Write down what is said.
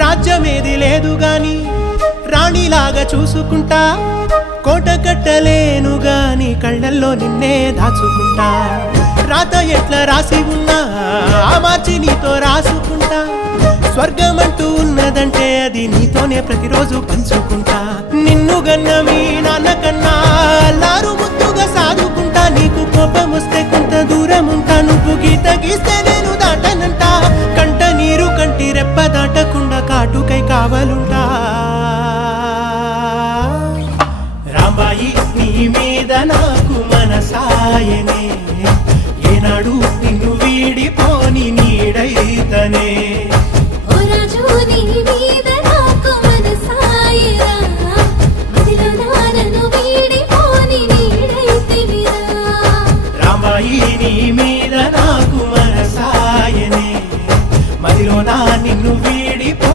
రాజ్యమేది లేదు గాని రాణిలాగా చూసుకుంటా, కోట కట్టలేను గాని కళ్ళల్లో నిన్నే దాచుకుంటా. రాత ఎట్లా రాసి ఉన్నా ఆ మార్చి నీతో రాసుకుంటా. స్వర్గమంటూ ఉన్నదంటే అది నీతోనే ప్రతిరోజు పంచుకుంటా. నిన్ను గన్న మీ నాన్న కన్నా అల్లారు ముద్దుగా సాదుకుంటా. నీకు కోపం వస్తే కొంత దూరం ఉంటా, నువ్వు గీత గీస్తే నేను దాటనంటా. కంట నీరు కంటి రెప్ప దాటకుండా కాటుకై కావలుంటా. రాంబాయి నీ మీద నాకు మనసాయనే.